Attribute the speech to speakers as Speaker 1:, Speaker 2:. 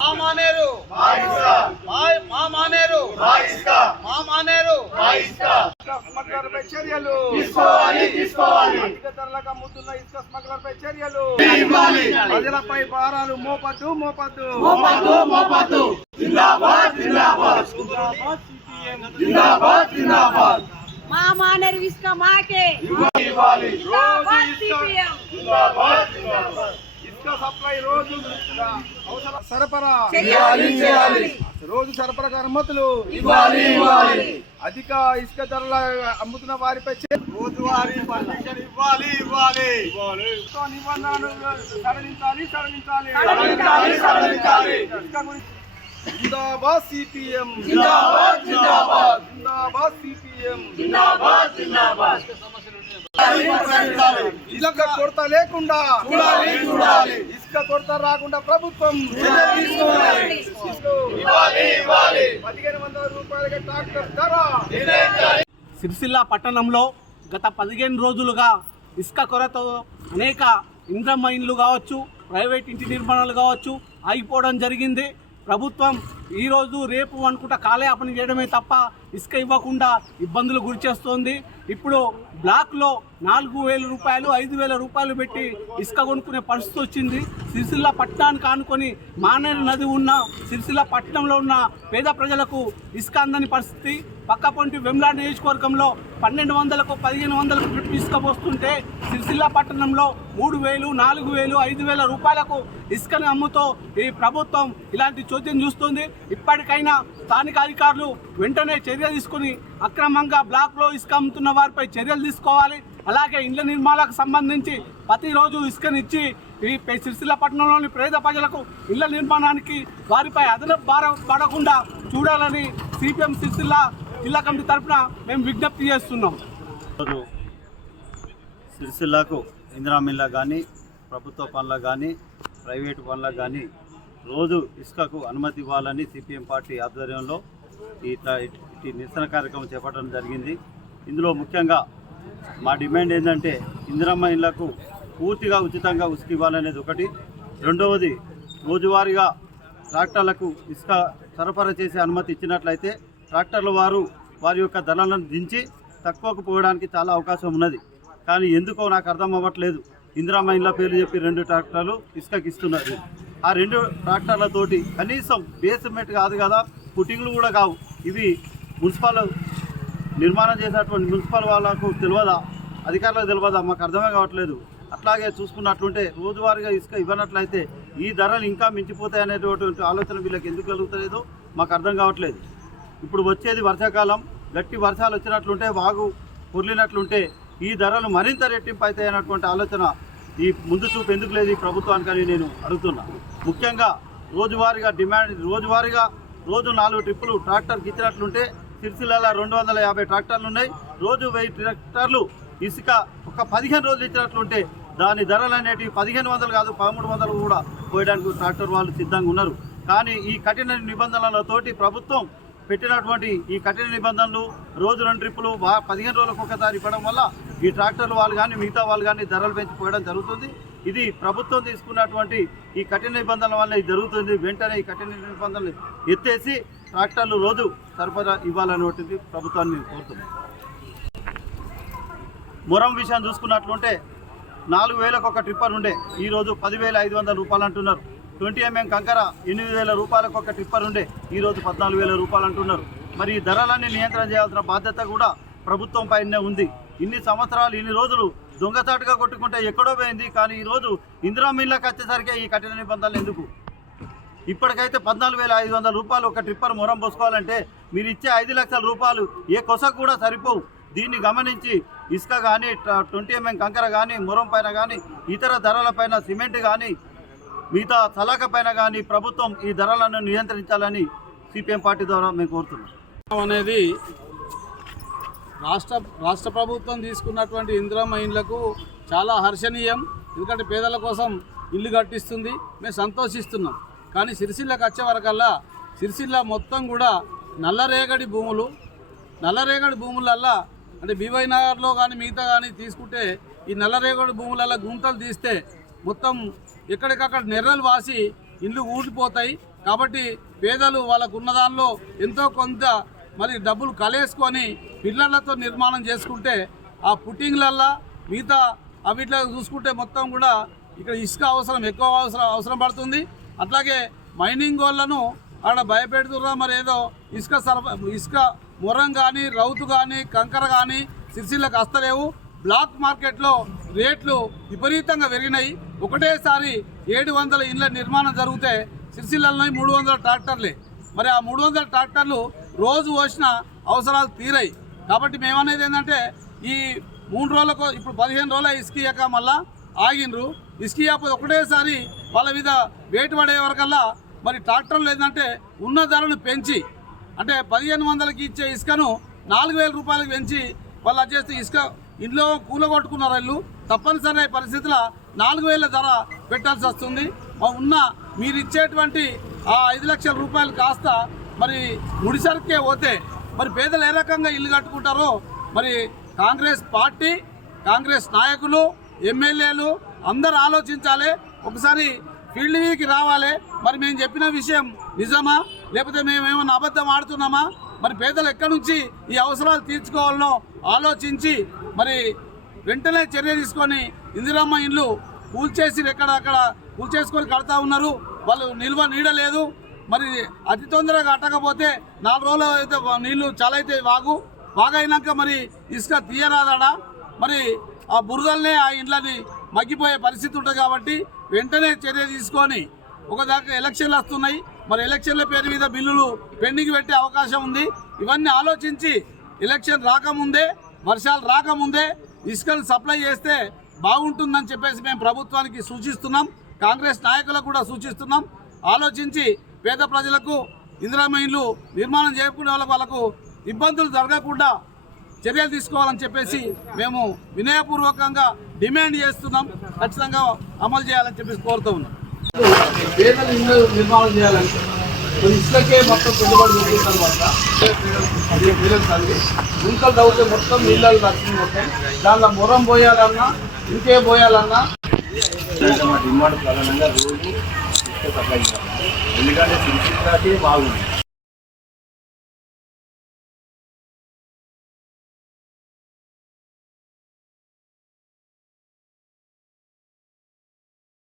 Speaker 1: మా మానేరు. మా- మా మానేరు. మా మానేరు.
Speaker 2: స్మగ్లర్ పై చర్యలు. అధిక ధరలకు అమ్ముతున్న ఇసుక స్మగ్లర్ పై చర్యలు ప్రజలపై భారాలు మోపద్దు మోపద్దు.
Speaker 3: మా మానేరు ఇసుక మాకే.
Speaker 2: రోజు
Speaker 3: జిందాబాద్
Speaker 2: ఇసుక
Speaker 3: సిపిఎం
Speaker 2: ఇసుక సప్లై రోజు సరఫరా. రోజు సరఫరా అనుమతులు అధిక ఇసుక ధరల అమ్ముతున్న వారిపై రోజువారీ పర్మిషన్ ఇవ్వాలి ఇవ్వాలి. నిబంధనలు సడలించాలి. ఇసుక గురించి జిందాబాద్ సిపిఎం. జిందాబాద్ జిందాబాద్. జిందాబాద్ సిపిఎం. ఇసుక కొరత లేకుండా. ఇసుక కొరత రాకుండా ప్రభుత్వం పదిహేను వందల రూపాయలకి ట్రాక్టర్ ధర.
Speaker 4: సిరిసిల్ల పట్టణంలో గత పదిహేను రోజులుగా ఇసుక కొరత అనేక ఇంద్రమ్మ ఇండ్లు కావచ్చు ప్రైవేట్ ఇంటి నిర్మాణాలు కావచ్చు ఆగిపోవడం జరిగింది. ప్రభుత్వం ఈరోజు రేపు అనుకుంటా కాలయాపన చేయడమే తప్ప ఇసుక ఇవ్వకుండా ఇబ్బందులు గురి చేస్తోంది. ఇప్పుడు బ్లాక్లో నాలుగు వేల రూపాయలు ఐదు వేల రూపాయలు పెట్టి ఇసుక కొనుక్కునే పరిస్థితి వచ్చింది. సిరిసిల్ల పట్టణానికి ఆనుకొని మానేరు నది ఉన్న సిరిసిల్ల పట్టణంలో ఉన్న పేద ప్రజలకు ఇసుక అందని పరిస్థితి. పక్కపొంటి వెమ్లా నియోజకవర్గంలో పన్నెండు వందలకు పదిహేను వందలకు డ్రిప్ ఇసుక పోస్తుంటే సిరిసిల్ల పట్టణంలో మూడు వేలు నాలుగు వేలు ఐదు వేల రూపాయలకు ఇసుకను అమ్ముతూ ఈ ప్రభుత్వం ఇలాంటి చోద్యం చూస్తుంది. ఇప్పటికైనా స్థానిక అధికారులు వెంటనే చర్య తీసుకుని అక్రమంగా బ్లాక్లో ఇసుక అమ్ముతున్న వారిపై చర్యలు తీసుకోవాలి. అలాగే ఇండ్ల నిర్మాణాలకు సంబంధించి ప్రతిరోజు ఇసుకనిచ్చి ఈ సిరిసిల్ల పట్టణంలోని పేద ప్రజలకు ఇళ్ళ నిర్మాణానికి వారిపై అదనపు భారం పడకుండా చూడాలని సిపిఎం సిరిసిల్ల జిల్లా కమిటీ తరఫున మేము విజ్ఞప్తి చేస్తున్నాం.
Speaker 5: సిరిసిల్లాకు ఇందిరా మిల్లా కానీ ప్రభుత్వ పనులకు కానీ ప్రైవేటు పనులకు కానీ రోజు ఇసుకకు అనుమతి ఇవ్వాలని సిపిఎం పార్టీ ఆధ్వర్యంలో ఈ ఈ నిరసన కార్యక్రమం చేపట్టడం జరిగింది. ఇందులో ముఖ్యంగా మా డిమాండ్ ఏంటంటే ఇందిరమ్మ ఇళ్ళకు పూర్తిగా ఉచితంగా ఉసుక ఇవ్వాలనేది ఒకటి. రెండవది రోజువారీగా ట్రాక్టర్లకు ఇసుక సరఫరా చేసే అనుమతి ఇచ్చినట్లయితే ట్రాక్టర్ల వారు వారి యొక్క ధరలను దించి తక్కువకు పోవడానికి చాలా అవకాశం ఉన్నది. కానీ ఎందుకో నాకు అర్థం అవ్వట్లేదు. ఇందిరామ్మ ఇళ్ళ పేరు చెప్పి రెండు ట్రాక్టర్లు ఇసుకకి ఇస్తున్నారు. ఆ రెండు ట్రాక్టర్లతోటి కనీసం బేస్మెంట్ కాదు కదా పుట్టింగ్లు కూడా కావు. ఇవి మున్సిపల్ నిర్మాణం చేసినటువంటి మున్సిపల్ వాళ్ళకు తెలియదా అధికారులకు తెలియదా మాకు అర్థమే కావట్లేదు. అట్లాగే చూసుకున్నట్లుంటే రోజువారీగా ఇసుక ఇవ్వనట్లయితే ఈ ధరలు ఇంకా మించిపోతాయి అనేటువంటి ఆలోచన వీళ్ళకి ఎందుకు కలుగుతలేదో మాకు అర్థం కావట్లేదు. ఇప్పుడు వచ్చేది వర్షాకాలం. గట్టి వర్షాలు వచ్చినట్లుంటే వాగు పొర్లినట్లుంటే ఈ ధరలు మరింత రెట్టింపు అవుతాయి అన్నటువంటి ఆలోచన ఈ ముందు చూపు ఎందుకు లేదు ఈ ప్రభుత్వానికని నేను అడుగుతున్నా. ముఖ్యంగా రోజువారీగా డిమాండ్ రోజువారీగా రోజు నాలుగు ట్రిప్పులు ట్రాక్టర్కి ఇచ్చినట్లుంటే సిరిసిల్లలో రెండు వందల యాభై ట్రాక్టర్లు ఉన్నాయి రోజు వెయ్యి ట్రాక్టర్లు ఇసుక ఒక పదిహేను రోజులు ఇచ్చినట్లుంటే దాని ధరలు అనేటివి పదిహేను వందలు కాదు పదమూడు వందలు కూడా పోయడానికి ట్రాక్టర్ వాళ్ళు సిద్ధంగా ఉన్నారు. కానీ ఈ కఠిన నిబంధనలతోటి ప్రభుత్వం పెట్టినటువంటి ఈ కఠిన నిబంధనలు రోజు రెండు ట్రిప్పులు పదిహేను రోజులకు ఒకసారి ఇవ్వడం వల్ల ఈ ట్రాక్టర్లు వాళ్ళు కానీ మిగతా వాళ్ళు కానీ ధరలు పెంచిపోవడం జరుగుతుంది. ఇది ప్రభుత్వం తీసుకున్నటువంటి ఈ కఠిన నిబంధనల వల్ల ఇది జరుగుతుంది. వెంటనే ఈ కఠిన నిబంధనలు ఎత్తేసి ట్రాక్టర్లు రోజు సరఫరా ఇవ్వాలనేటువంటిది ప్రభుత్వాన్ని కోరుతుంది మొరం విషయం చూసుకున్నట్లుంటే నాలుగు వేలకు ఒక ట్రిప్పర్ ఉండే. ఈరోజు పదివేల ఐదు వందల రూపాయలు అంటున్నారు. ట్వంటీ ఎంఎం కంకర ఎనిమిది వేల రూపాయలకు ఒక ట్రిప్పర్ ఉండే. ఈరోజు పద్నాలుగు వేల రూపాయలు అంటున్నారు. మరి ఈ ధరలన్నీ నియంత్రణ చేయాల్సిన బాధ్యత కూడా ప్రభుత్వం పైనే ఉంది. ఇన్ని సంవత్సరాలు ఇన్ని రోజులు దొంగచాటుగా కొట్టుకుంటే ఎక్కడో పోయింది. కానీ ఈరోజు ఇందిరా మిల్లకు వచ్చేసరికి ఈ కఠిన నిబంధనలు ఎందుకు? ఇప్పటికైతే పద్నాలుగు వేల ఐదు వందల రూపాయలు ఒక ట్రిప్పర్ మొరం పోసుకోవాలంటే మీరు ఇచ్చే ఐదు లక్షల రూపాయలు ఏ కొసకు కూడా సరిపోవు. దీన్ని గమనించి ఇసుక కానీ ట్వంటీ ఎంఎం కంకర కానీ మొరం పైన కానీ ఇతర ధరల పైన సిమెంట్ కానీ మిగతా సలాక పైన కానీ ప్రభుత్వం ఈ ధరలను నియంత్రించాలని సిపిఎం పార్టీ ద్వారా మేము కోరుతున్నాం.
Speaker 4: అనేది రాష్ట్ర రాష్ట్ర ప్రభుత్వం తీసుకున్నటువంటి ఇందిరమ్మ ఇండ్లకు చాలా హర్షణీయం. ఎందుకంటే పేదల కోసం ఇల్లు కట్టిస్తుంది. మేము సంతోషిస్తున్నాం. కానీ సిరిసిల్లకి వచ్చే వరకల్లా సిరిసిల్ల మొత్తం కూడా నల్లరేగడి భూములు. నల్లరేగడి భూములల్లా అంటే బీవై నగర్లో కానీ మిగతా కానీ తీసుకుంటే ఈ నల్లరేగడి భూములల్లా గుంతలు తీస్తే మొత్తం ఎక్కడికక్కడ నెర్రలు వాసి
Speaker 6: ఇండ్లు ఊడిపోతాయి. కాబట్టి పేదలు వాళ్ళకున్న దానిలో ఎంతో కొంత మరి డబ్బులు కలేసుకొని పిల్లలతో నిర్మాణం చేసుకుంటే ఆ పుట్టింగ్లల్లా మిగతా అవిట్లో చూసుకుంటే మొత్తం కూడా ఇక్కడ ఇసుక అవసరం ఎక్కువ అవసరం అవసరం పడుతుంది. అట్లాగే మైనింగ్ వాళ్ళను ఆడ భయపెడుతున్నా మరి ఏదో ఇసుక సరఫ ఇసుక మురం కానీ రౌతు కానీ కంకర కానీ సిరిసిల్లకు అస్తలేవు. బ్లాక్ మార్కెట్లో రేట్లు విపరీతంగా పెరిగినాయి. ఒకటేసారి ఏడు వందల ఇండ్ల నిర్మాణం జరిగితే సిరిసిల్లలో మూడు వందల ట్రాక్టర్లే. మరి ఆ మూడు వందల ట్రాక్టర్లు రోజు పోసిన అవసరాలు తీరాయి. కాబట్టి మేమనేది ఏంటంటే ఈ మూడు రోజులకు ఇప్పుడు పదిహేను రోజుల ఇసుక మళ్ళా ఆగిండ్రు. ఇసుక ఒకటేసారి వాళ్ళ మీద వేటు పడే వరకల్లా మరి ట్రాక్టర్లు ఏంటంటే ఉన్న ధరను పెంచి అంటే పదిహేను వందలకి ఇచ్చే ఇసుకను నాలుగు వేల రూపాయలకు పెంచి వాళ్ళు చేస్తే ఇసుక ఇంట్లో కూలగొట్టుకున్నారు ఇల్లు? తప్పనిసరి పరిస్థితుల్లో నాలుగు వేల ధర పెట్టాల్సి వస్తుంది. ఉన్న మీరు ఇచ్చేటువంటి ఆ ఐదు లక్షల రూపాయలు కాస్త మరి ముడిసరికే పోతే మరి పేదలు ఏ రకంగా ఇల్లు కట్టుకుంటారో మరి కాంగ్రెస్ పార్టీ కాంగ్రెస్ నాయకులు ఎమ్మెల్యేలు అందరూ ఆలోచించాలి. ఒకసారి ఫీల్డ్ వీకి రావాలి. మరి మేము చెప్పిన విషయం నిజమా? లేకపోతే మేము ఏమైనా అబద్ధం ఆడుతున్నామా? మరి పేదలు ఎక్కడి నుంచి ఈ అవసరాలు తీర్చుకోవాలనో ఆలోచించి మరి వెంటనే చర్య తీసుకొని ఇందిరమ్మ ఇండ్లు కూల్చేసి ఎక్కడ అక్కడ కూల్చేసుకొని కడతా ఉన్నారు. వాళ్ళు నిల్వ నీడలేదు మరి అతి తొందరగా కట్టకపోతే నాలుగు రోజులు అయితే నీళ్ళు చాలా అయితే వాగు. వాగైనాక మరి ఇసుక తీయరాదాడా మరి ఆ బురదల్నే ఆ ఇండ్లని మగ్గిపోయే పరిస్థితి ఉంటుంది కాబట్టి వెంటనే చర్య తీసుకొని ఒకదాకా ఎలక్షన్లు వస్తున్నాయి. మరి ఎలక్షన్ల పేరు మీద బిల్లులు పెండింగ్ పెట్టే అవకాశం ఉంది. ఇవన్నీ ఆలోచించి ఎలక్షన్ రాకముందే వర్షాలు రాకముందే ఇసుకలు సప్లై చేస్తే బాగుంటుందని చెప్పేసి మేము ప్రభుత్వానికి సూచిస్తున్నాం. కాంగ్రెస్ నాయకులకు కూడా సూచిస్తున్నాం. ఆలోచించి పేద ప్రజలకు ఇందిరామ నిర్మాణం చేయకుండా వాళ్ళకు వాళ్ళకు ఇబ్బందులు జరగకుండా చర్యలు తీసుకోవాలని చెప్పేసి మేము వినయపూర్వకంగా డిమాండ్ చేస్తున్నాం. ఖచ్చితంగా అమలు చేయాలని చెప్పేసి కోరుతూ ఉన్నాం. పేదలు ఇల్లు నిర్మాణం చేయాలంటే మరి మొత్తం పెట్టుబడి పెట్టిన తర్వాత పదిహేను వేలకు చదివి గుంతలు తవ్వితే మొత్తం నీళ్ళు దర్శనం మొత్తం దానిలో మొరం పోయాలన్నా ఇంకే పోయాలన్నా
Speaker 5: డిమాండ్ ప్రధానంగా రోజు ఇసుక సప్లై చేయాలి ఎందుకంటే సిరిసిల్లాకే బాగుంది.